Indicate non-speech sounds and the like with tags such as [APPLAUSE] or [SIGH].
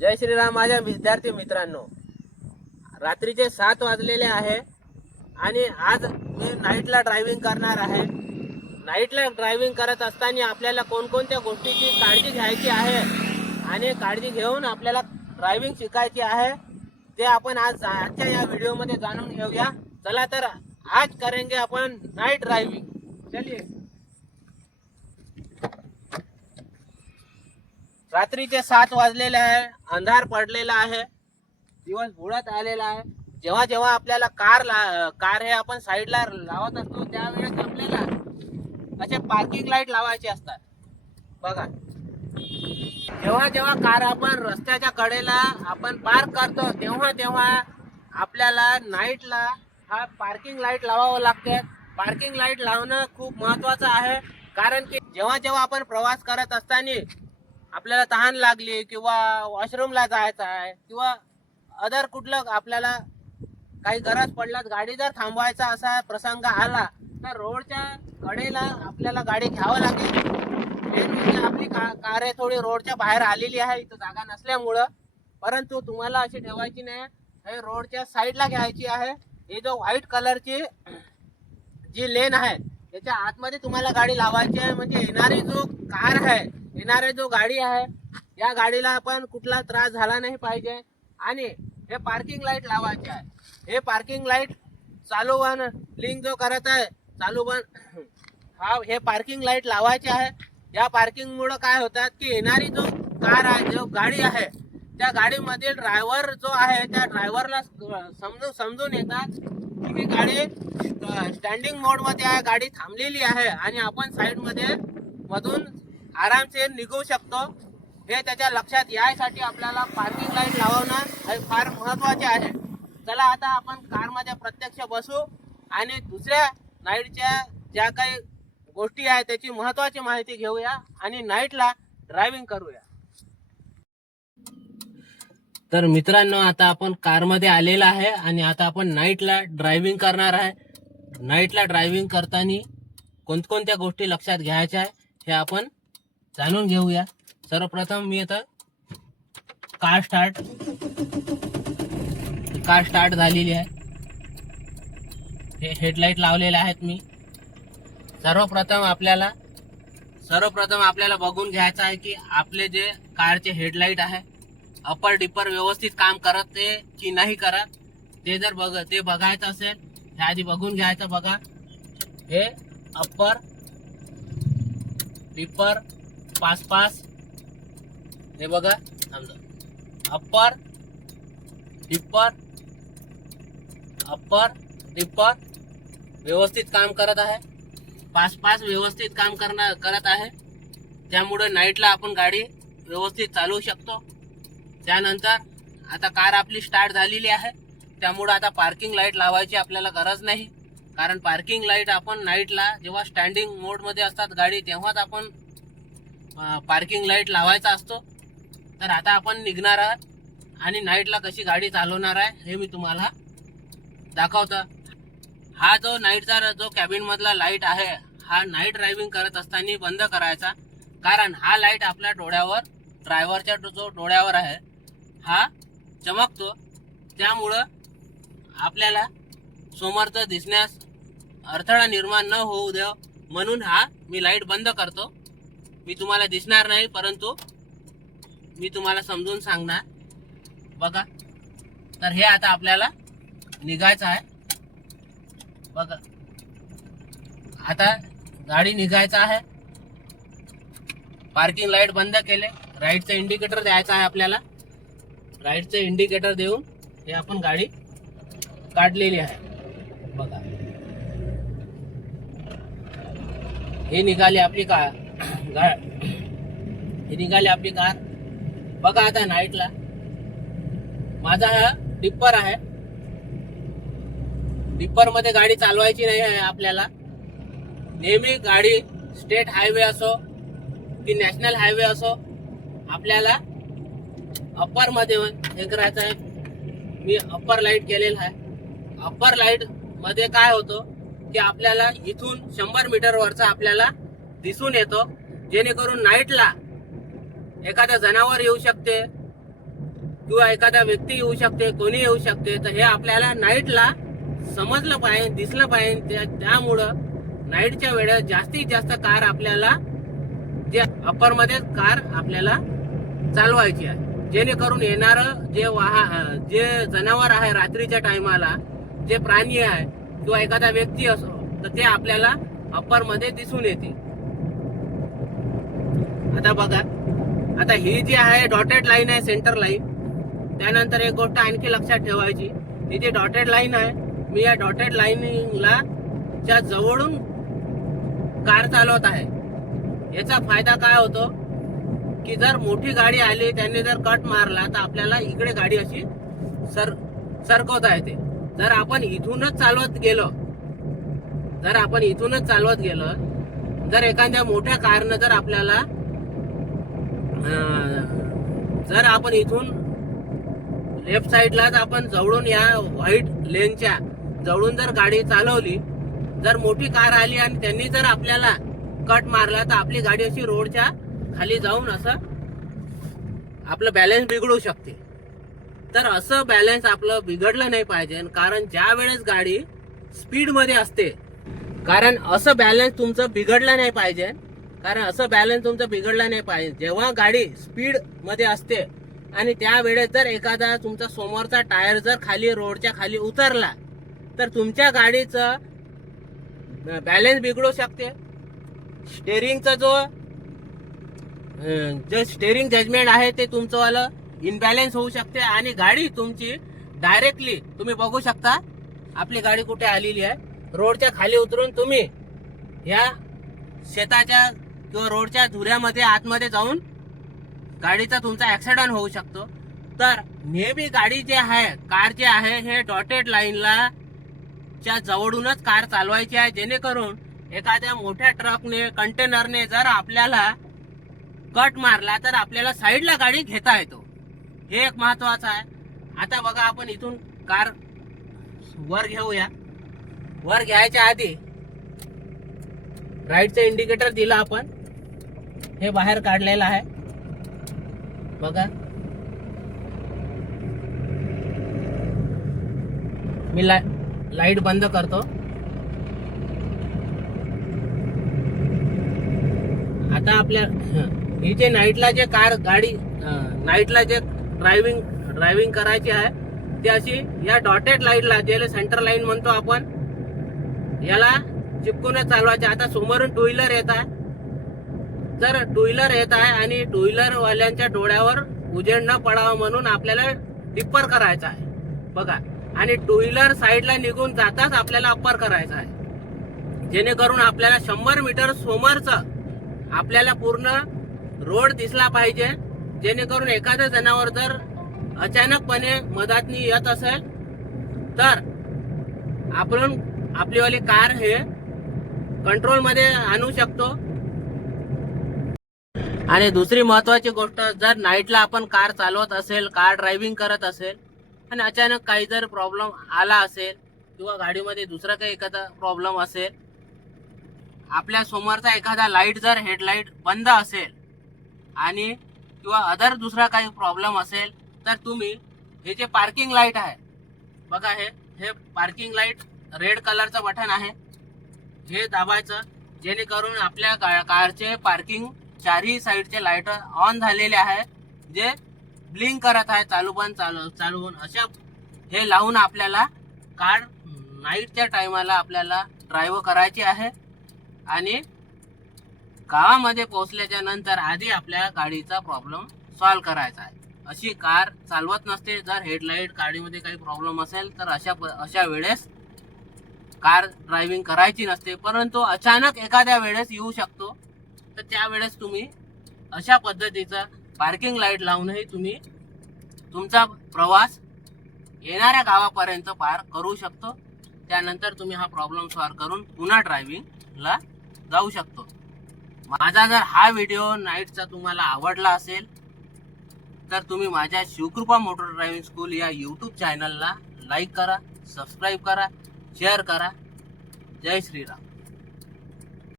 जय श्रीराम माझ्या विद्यार्थी मित्रांनो. रात्रीचे सात वाजलेले आहे आणि आज मी नाईटला ड्रायव्हिंग करणार आहे. नाईटला ड्रायव्हिंग करत असताना आपल्याला कोणकोणत्या गोष्टीची काळजी घ्यायची आहे आणि काळजी घेऊन आपल्याला ड्रायव्हिंग शिकायची आहे ते आपण आज आजच्या या व्हिडिओमध्ये जाणून घेऊया. चला तर आज करेंगे आपण नाईट ड्रायव्हिंग चलिए. रात्रीचे सात वाजलेले आहे अंधार पडलेला आहे दिवस बुडत आलेला आहे. जेव्हा जेव्हा आपल्याला कार ला कार हे आपण साईडला लावत असतो त्यावेळेस आपल्याला असे पार्किंग लाइट लावायचे असतात. बघा. जेव्हा जेव्हा कार आपण रस्त्याच्या कडेला आपण पार्क करतो तेव्हा तेव्हा आपल्याला नाईटला हा पार्किंग लाइट लावावं लागते. पार्किंग लाइट लावणं खूप महत्वाचं आहे. कारण की जेव्हा जेव्हा आपण प्रवास करत असताना आपल्याला तहान लागली किंवा वॉशरूमला जायचं आहे किंवा अदर कुठलं आपल्याला काही गरज पडल्यास गाडी जर थांबवायचा असा प्रसंग आला तर रोडच्या कडेला आपल्याला गाडी घ्यावं लागेल. मेन म्हणजे आपली का कार आहे थोडी रोडच्या बाहेर आलेली आहे इथं जागा नसल्यामुळं. परंतु तुम्हाला अशी ठेवायची नाही. हे रोडच्या साईडला घ्यायची आहे. ही जो व्हाईट कलरची जी लेन आहे त्याच्या आतमध्ये तुम्हाला गाडी लावायची आहे. म्हणजे येणारी जो कार आहे येणारे जो गाडी आहे या गाडीला आपण कुठला त्रास झाला नाही पाहिजे. आणि हे पार्किंग लाइट लावायचे आहे. हे पार्किंग लाइट चालू वन लिंक जो करत आहे चालू वन [CLEARS THROAT] हा हे पार्किंग लाइट लावायचे आहे. या पार्किंगमुळं काय होतात की येणारी जो कार आहे जो गाडी आहे त्या गाडीमधील ड्रायव्हर जो आहे त्या ड्रायव्हरला समजून समजून येतात की ही गाडी स्टँडिंग मोडमध्ये आहे गाडी थांबलेली आहे. आणि आपण साईडमध्ये मधून आरामसे निघू शकतो. हे त्याच्या लक्षात यायसाठी आपल्याला पार्किंग लाइट लावणं हे फार महत्त्वाचे आहे. चला आता आपण कारमध्ये प्रत्यक्ष बसू आणि दुसऱ्या नाईटच्या ज्या काही गोष्टी आहेत त्याची महत्त्वाची माहिती घेऊया आणि नाईटला ड्रायव्हिंग करूया. तर मित्रांनो आता आपण कारमध्ये आलेला आहे आणि आता आपण नाईटला ड्रायव्हिंग करणार आहे. नाईटला ड्रायव्हिंग करताना कोणकोणत्या गोष्टी लक्षात घ्यायच्या आहे हे आपण जाणून घेऊया. सर्वप्रथम मी आता कार स्टार्ट कार स्टार्ट झालेली आहे. हे हेडलाईट लावलेले आहेत मी. सर्वप्रथम आपल्याला सर्वप्रथम आपल्याला बघून घ्यायचं आहे की आपले जे कारचे हेडलाईट आहे अपर डिपर व्यवस्थित काम करत ते की नाही करत ते जर बघ ते बघायचं असेल हे आधी बघून घ्यायचं बघा. हे अप्पर डिपर पाच पाच. हे बघा समजा अप्पर डिप्पर अप्पर डिप्पर व्यवस्थित काम करत आहे. पाच पाच व्यवस्थित काम करणार करत आहे. त्यामुळे नाईटला आपण गाडी व्यवस्थित चालवू शकतो. त्यानंतर आता कार आपली स्टार्ट झालेली आहे. त्यामुळे आता पार्किंग लाइट लावायची आपल्याला गरज नाही. कारण पार्किंग लाइट आपण नाईटला जेव्हा स्टँडिंग मोडमध्ये असतात गाडी तेव्हाच आपण पार्किंग लाइट लावायचा असतो. तर आता आपण निघणार आहात आणि नाईटला कशी गाडी चालवणार आहे हे मी तुम्हाला दाखवतो. हा जो नाईटचा जो कॅबिनमधला लाइट आहे हा नाईट ड्रायव्हिंग करत असताना बंद करायचा. कारण हा लाइट आपल्या डोळ्यावर ड्रायव्हरच्या जो डोळ्यावर आहे हा चमकतो. त्यामुळं आपल्याला समोरचं दिसण्यास अडथळा निर्माण न होऊ देव म्हणून हा मी लाइट बंद करतो. मी तुम्हाला दिसणार नाही परंतु मी तुम्हाला समजून सांगणार. बघा. तर हे आता आपल्याला निघायचं आहे. बघा. आता गाडी निघायचं आहे. पार्किंग लाइट बंद केले. राईटचं इंडिकेटर द्यायचं आहे आपल्याला. राईटचं इंडिकेटर देऊन हे आपण गाडी काढलेली आहे. बघा. हे निघाली आपली कार गा- हे निघाली आपली कार. बघा आता नाईटला माझा हा डिप्पर आहे. डिप्परमध्ये गाडी चालवायची नाही आहे आपल्याला. नेहमी गाडी स्टेट हायवे असो की नॅशनल हायवे असो आपल्याला अप्परमध्ये हे करायचं आहे. मी अप्पर लाइट केलेला आहे. अप्पर लाइटमध्ये काय होतं की आपल्याला इथून शंभर मीटर वरचा आपल्याला दिसून येतो. जेणेकरून नाईटला एखादं जनावर येऊ शकते किंवा एखादा व्यक्ती येऊ शकते कोणी येऊ शकते तर हे आपल्याला नाईटला समजलं पाहिजे दिसलं पाहिजे. त्या- त्यामुळं नाईटच्या वेळेस जास्तीत जास्त कार आपल्याला जे अप्परमध्ये कार आपल्याला चालवायची आहे. जेणेकरून येणारं जे वाहा जे जनावर आहे रात्रीच्या टायमाला जे प्राणी आहे किंवा एखादा व्यक्ती असो तर ते आपल्याला अप्परमध्ये दिसून येते आता बघा. आता ही जी आहे डॉटेड लाईन आहे सेंटर लाईन त्यानंतर एक गोष्ट आणखी लक्षात ठेवायची. ही जी डॉटेड लाईन आहे मी या डॉटेड लाईनिंगला च्या जवळून कार चालवत आहे. याचा फायदा काय होतो? की जर मोठी गाडी आली त्यांनी जर कट मारला तर आपल्याला इकडे गाडी अशी सर सरकवता येते. जर आपण इथूनच चालवत गेलो जर आपण इथूनच चालवत गेलो जर एखाद्या मोठ्या कारनं जर आपल्याला जर आपण इथून लेफ्ट साईडलाच आपण जवळून या व्हाईट लेनच्या जवळून जर गाडी चालवली जर मोठी कार आली आणि त्यांनी जर आपल्याला कट मारला तर आपली गाडी अशी रोडच्या खाली जाऊन असं आपलं बॅलन्स बिघडू शकते. तर असं बॅलन्स आपलं बिघडलं नाही पाहिजे. कारण ज्या वेळेस गाडी स्पीडमध्ये असते कारण असं बॅलन्स तुमचं बिघडलं नाही पाहिजे. कारण असं बॅलन्स तुमचं बिघडला नाही पाहिजे. जेव्हा गाडी स्पीडमध्ये असते आणि त्यावेळेस जर एखादा तुमचा समोरचा टायर जर खाली रोडच्या खाली उतरला तर तुमच्या गाडीचं बॅलन्स बिघडू शकते. स्टेरिंगचा जो जे स्टेरिंग जजमेंट आहे ते तुमचंवालं इनबॅलेन्स होऊ शकते आणि गाडी तुमची डायरेक्टली तुम्ही बघू शकता आपली गाडी कुठे आलेली आहे. रोडच्या खाली उतरून तुम्ही या शेताच्या किंवा रोडच्या धुऱ्यामध्ये आतमध्ये जाऊन गाडीचा तुमचा ऍक्सिडेंट होऊ शकतो. तर नेहमी गाडी जे आहे कार जे आहे हे डॉटेड लाईनला च्या जवळूनच कार चालवायची आहे. जेणेकरून एखाद्या मोठ्या ट्रकने कंटेनरने जर आपल्याला कट मारला तर आपल्याला साईडला गाडी घेता येतो. हे एक महत्वाचं आहे. आता बघा आपण इथून कार वर घेऊया. वर घ्यायच्या आधी राईटचं इंडिकेटर दिलं आपण. हे बाहेर काढलेलं आहे. बघा. मी ला लाइट बंद करतो. आता आपल्या [LAUGHS] ही जे नाईटला जे कार गाडी नाईटला जे ड्रायव्हिंग ड्रायव्हिंग करायची आहे ती अशी या डॉटेड लाईटला ज्याला सेंटर लाईन म्हणतो आपण याला चिपकूनच चालवायचे. आता समोरून टू व्हीलर येत आहे. तर टू व्हीलर येत आहे आणि टू व्हीलर वाल्यांच्या डोळ्यावर उजेड न पडावं म्हणून आपल्याला डिप्पर करायचा आहे. बघा आणि टू व्हीलर साईडला निघून जाताच आपल्याला अप्पर करायचा आहे. जेणेकरून आपल्याला शंभर मीटर समोरचं आपल्याला पूर्ण रोड दिसला पाहिजे. जेणेकरून एखाद्या जनावर जर अचानकपणे मदतनी येत असेल तर आपण आपलीवाली कार हे कंट्रोलमध्ये आणू शकतो. आणि दुसरी महत्वाची गोष्ट जर नाईटला आपण कार चालवत असेल कार ड्रायव्हिंग करत असेल आणि अचानक काही जर प्रॉब्लेम आला असेल किंवा गाडीमध्ये दुसरा काही एखादा प्रॉब्लेम असेल आपल्या समोरचा एखादा लाइट जर हेडलाईट बंद असेल आणि किंवा अदर दुसरा काही प्रॉब्लेम असेल तर तुम्ही हे जे पार्किंग लाइट आहे बघा हे हे पार्किंग लाइट रेड कलरचं बटन आहे. हे दाबायचं जेणेकरून आपल्या कारचे पार्किंग चारही साईडचे लाइट ऑन झालेले आहे जे ब्लिंक करत आहे चालू पण चालू चालवून अशा हे लावून आपल्याला कार नाईटच्या टायमाला आपल्याला ड्राईव्ह करायची आहे. आणि गावामध्ये पोहोचल्याच्या नंतर आधी आपल्या गाडीचा प्रॉब्लेम सॉल्व्ह करायचा आहे. अशी कार चालवत नसते जर हेडलाईट गाडीमध्ये काही प्रॉब्लेम असेल तर अशा प- अशा वेळेस कार ड्रायव्हिंग करायची नसते. परंतु अचानक एखाद्या वेळेस येऊ शकतो. तर त्यावेळेस तुम्ही अशा पद्धतीचा पार्किंग लाइट लावूनही तुम्ही तुमचा प्रवास येणाऱ्या गावापर्यंत पार करू शकतो. त्यानंतर तुम्ही हा प्रॉब्लेम सॉल्व करून पुन्हा ड्रायव्हिंगला जाऊ शकतो. माझा जर हा व्हिडिओ नाईटचा तुम्हाला आवडला असेल तर तुम्ही माझ्या शिवकृपा मोटर ड्रायव्हिंग स्कूल या यूट्यूब चॅनलला लाईक करा सबस्क्राईब करा शेअर करा. जय श्रीराम.